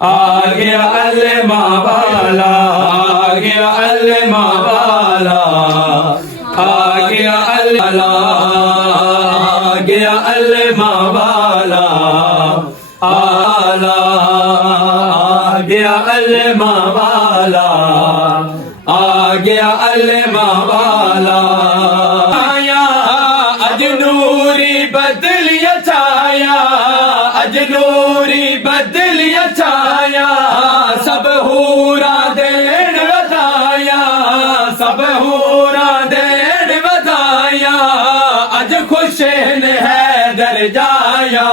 آ گیا علمہ والا، آ گیا علمہ والا، آ گیا علمہ، آ گیا علمہ والا، آ گیا علمہ والا، آ گیا علمہ والا، آیا اج نوری بدلیا چھایا، اج نوری بدلیا چھایا، سب ہورا دین ودایا، سب ہورا دین ودایا، اج خوشین ہے در جایا،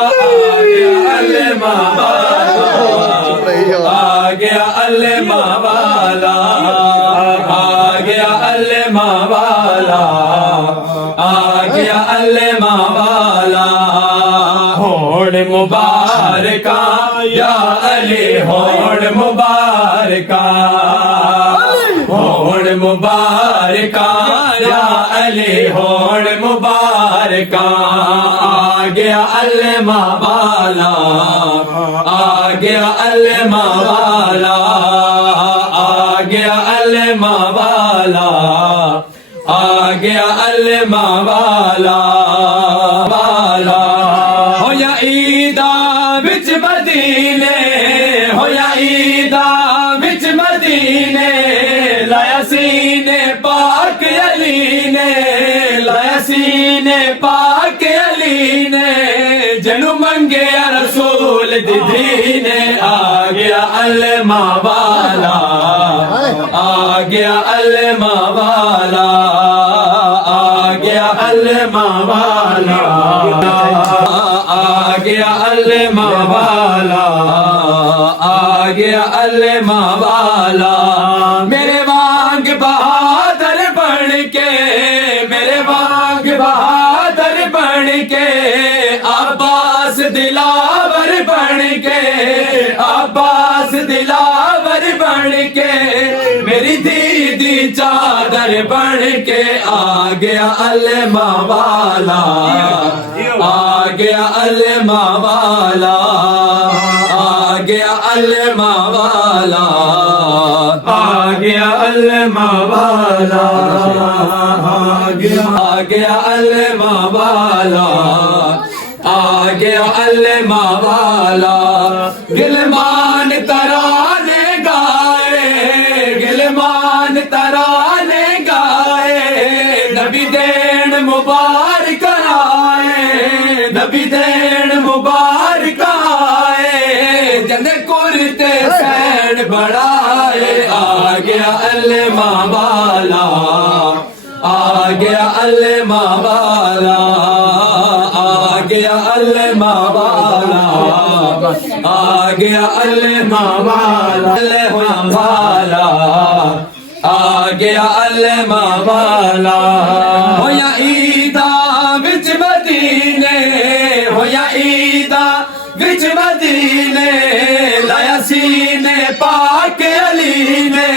آ گیا علمہ والا، آ گیا علمہ والا، آ گیا علمہ والا، ہوڑ مبارکہ یا علی ہوڑ مبارکہ، ہوڑ مبارکہ یا علی ہوڑ مبارکہ، آ گیا علمہ والا، آ گیا علمہ والا، آ گیا علمہ والا، آ گیا علمہ والا، والا ہو یا عیدہ وچ مدینے، ہو یا عیدہ وچ مدینے، لایا سینے پاک علی نے، لایا سینے پاک علی نے، جنو منگیا رسول دی دینے، آ گیا علمہ والا، آ گیا علمہ والا، آ گیا علمہ والا، آ گیا علمہ والا، آ گیا علمہ والا، میرے وانگ بہادر بن کے، میرے وانگ بہادر بن کے، عباس دلاور بن کے، عباس دلاور بن کے، میری دیدی چادر بن کے، آ گیا علمہ والا، آ گیا علمہ والا، آ گیا علمہ والا، آ گیا علمہ والا، آ گیا علمہ والا، آ گیا علمہ والا، گلمان ترانے گائے، گلمان ترانے گائے، نبی دین مبارک آئے، نبی دین مبارک آئے، جنے کرتے سین بڑھائے، آ گیا علمہ والا، آ گیا علمہ والا، آ گیا علمہ والا، آ گیا علمہ والا، علمہ والا، آ گیا علمہ والا، ہو یا عیدہ وچ مدینے، ہو یا عیدہ وچ مدینے، لایا سینے پاک علی نے،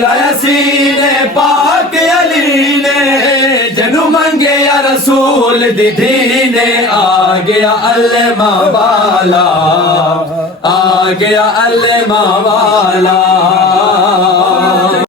لایا سینے پاک علی نے، جنو منگیا رسول دی دینے، آ گیا علمہ والا، آ گیا علمہ والا،